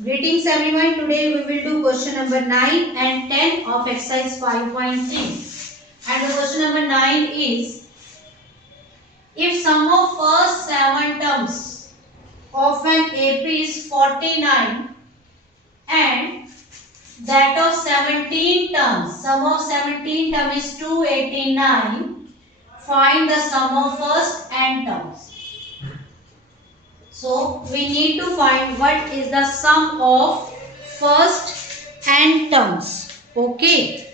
Greetings everyone. Today we will do question number 9 and 10 of exercise 5.3. And the question number 9 is, if sum of first 7 terms of an AP is 49 and that of 17 terms, sum of 17 terms is 289, find the sum of first n terms. So we need to find what is the sum of first n terms. Okay.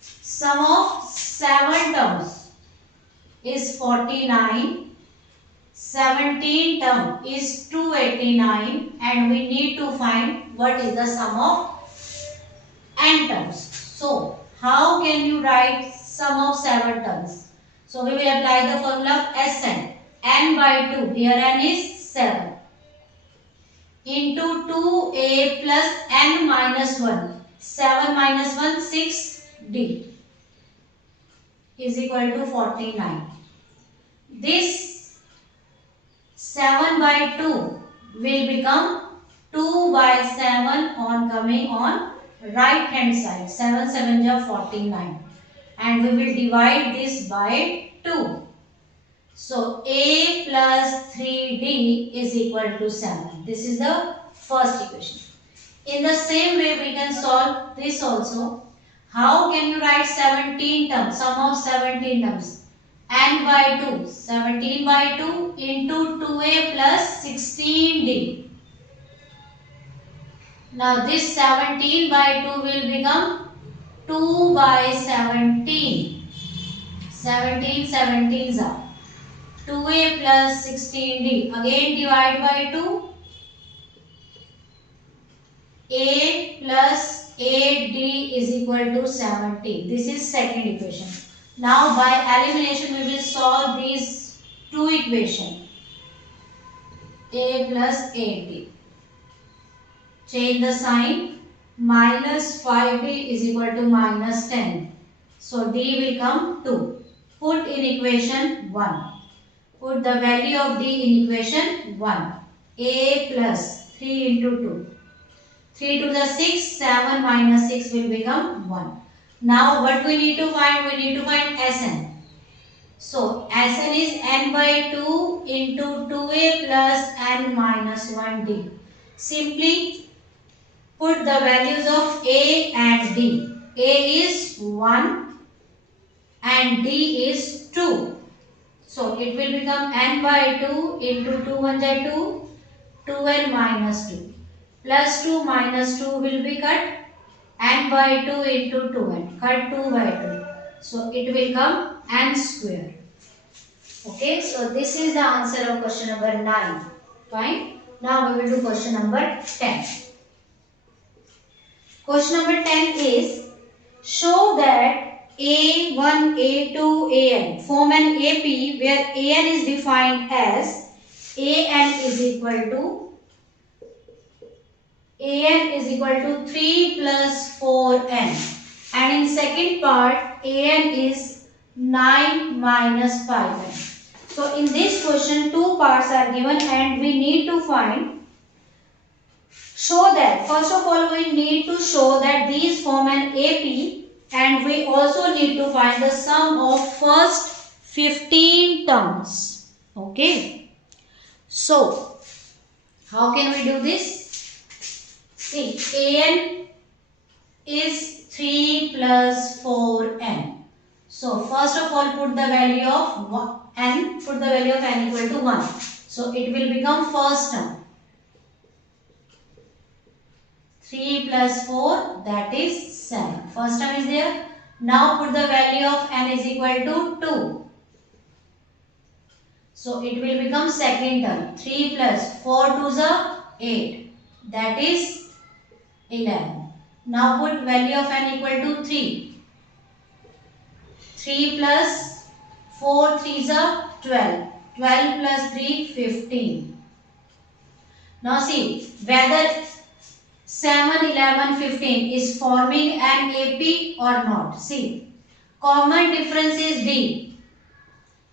Sum of 7 terms is 49. 17 term is 289 and we need to find what is the sum of n terms. So how can you write sum of 7 terms? So we will apply the formula Sn. N by 2. Here n is 7 into 2a plus n minus 1. 7 minus 1, 6d is equal to 49. This 7 by 2 will become 2 by 7 on coming on right hand side. 7 7 is 49 and we will divide this by 2. So a plus 3d is equal to 7. This is the first equation. In the same way we can solve this also. How can you write 17 terms, sum of 17 terms? N by 2, 17 by 2 into 2a plus 16d. Now this 17 by 2 will become 2 by 17. 17 17s are 2a plus 16d. Again divide by 2. A plus 8d is equal to 17. This is second equation. Now by elimination we will solve these two equations. A plus 8d. Change the sign. Minus 5d is equal to minus 10. So d will come 2. Put in equation 1. Put the value of d in equation 1. A plus 3 into 2. 3 to the 6, 7 minus 6 will become 1. Now what we need to find? We need to find Sn. So Sn is n by 2 into 2a plus n minus 1d. Simply put the values of a and d. A is 1 and d is 2. So it will become n by 2 into 2 1 is 2, 2n minus 2. Plus 2 minus 2 will be cut. N by 2 into 2n. Cut 2 by 2. So it will come n square. Okay. So this is the answer of question number 9. Fine. Now we will do question number 10. Question number 10 is, show that A1, A2, An form an AP where An is defined as An is equal to 3 plus 4n and in second part An is 9 minus 5n. So in this question two parts are given and we need to find, show that, first of all we need to show that these form an AP and we also need to find the sum of first 15 terms. Okay. So how can we do this? See, An is 3 plus 4n. So first of all put the value of n, put the value of n equal to 1. So it will become first term. 3 plus 4, that is 7. First term is there. Now put the value of n is equal to 2. So it will become second term. 3 plus 4 to the 8. That is 11. Now put value of n equal to 3. 3 plus 4 3 is 12. 12 plus 3 15. Now see whether 7, 11, 15 is forming an AP or not. See, common difference is D.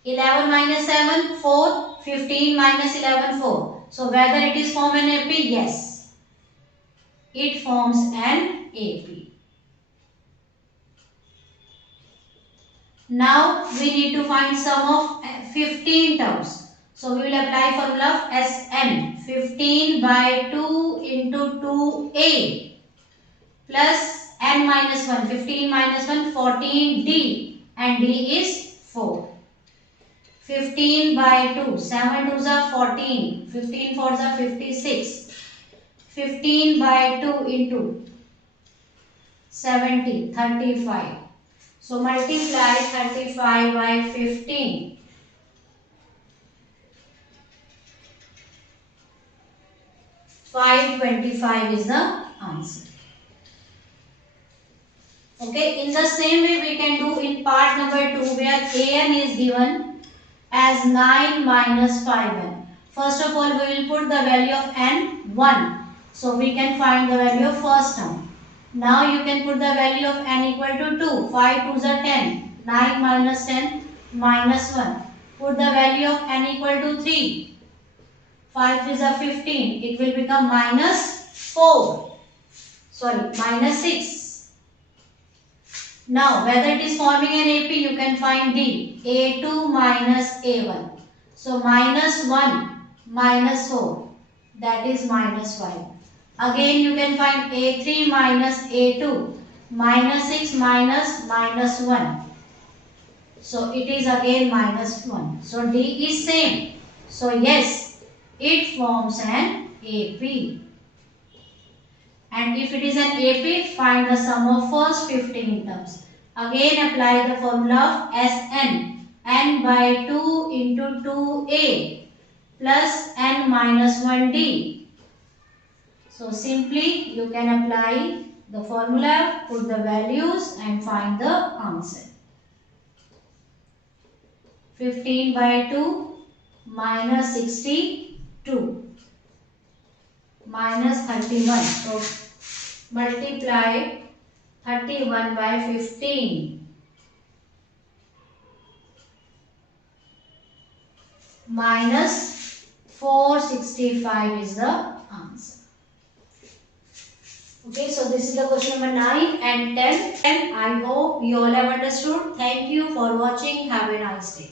11 minus 7, 4. 15 minus 11, 4. So whether it is form an AP? Yes. it forms an AP. Now we need to find sum of 15 terms. So we will apply formula of Sn. 15 by 2 into 2a plus n minus 1. 15 minus 1, 14d, and d is 4. 15 by 2, 7 2s are 14, 15 4s are 56. 15 by 2 into 70, 35. So multiply 35 by 15. 525 is the answer. Okay, in the same way we can do in part number 2 where an is given as 9 minus 5n. First of all, we will put the value of n 1. So we can find the value of first term. Now you can put the value of n equal to 2. 5 2s are 10. 9 minus 10 minus 1. Put the value of n equal to 3. 5 3s are 15. It will become minus 4. Sorry, minus 6. Now, whether it is forming an AP, you can find D. A2 minus A1. So, minus 1 minus 4. That is minus 5. Again, you can find A3 minus A2. Minus 6 minus minus 1. So, it is again minus 1. So, D is same. So, yes, it forms an AP. And if it is an AP, find the sum of first 15 terms. Again apply the formula of Sn. N by 2 into 2a plus n minus 1d. So simply you can apply the formula, put the values and find the answer. 15 by 2 minus 62 minus 31. So multiply 31 by 15 minus 465 is the answer. Okay, so this is the question number 9 and 10. And I hope you all have understood. Thank you for watching. Have a nice day.